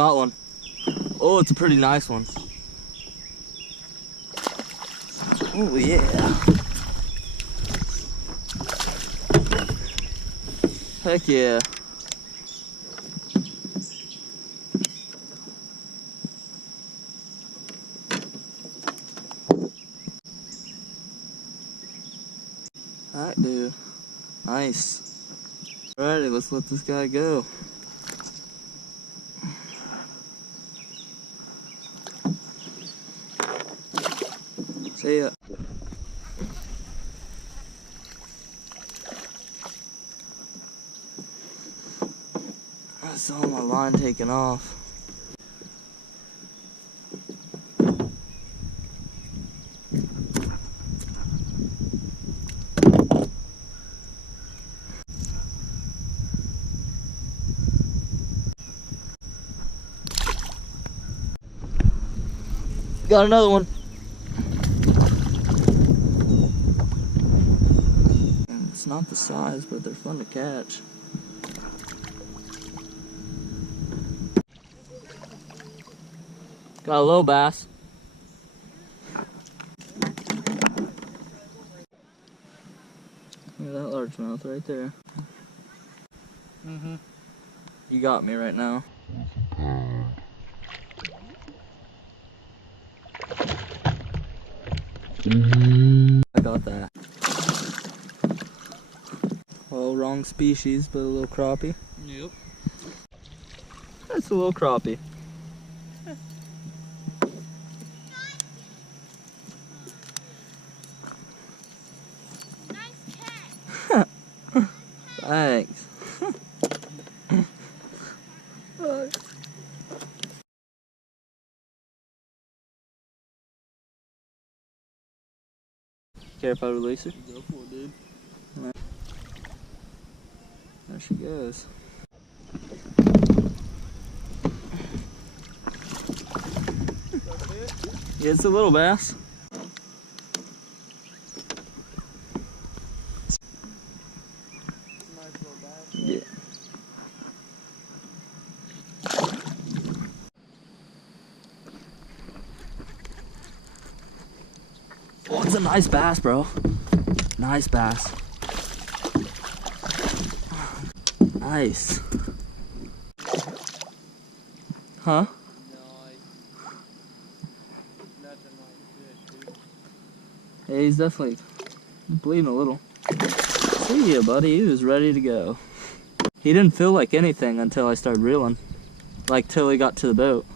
got one. Oh, it's a pretty nice one. Oh yeah. Heck yeah. Alright, dude. Nice. Alrighty, let's let this guy go. See ya. I saw my line taking off. Got another one. It's not the size, but they're fun to catch. Got a little bass. Look at that largemouth right there. You got me right now. I got that. Well, wrong species, but a little crappie. Yep. That's a little crappie. Thanks. Care if I release her? Go for it, dude. There she goes. Yeah, it's a little bass. Yeah. Oh, it's a nice bass, bro. Nice bass. Nice. Huh? Yeah, he's definitely bleeding a little. See ya, buddy. He was ready to go. He didn't feel like anything until I started reeling. Like, till he got to the boat.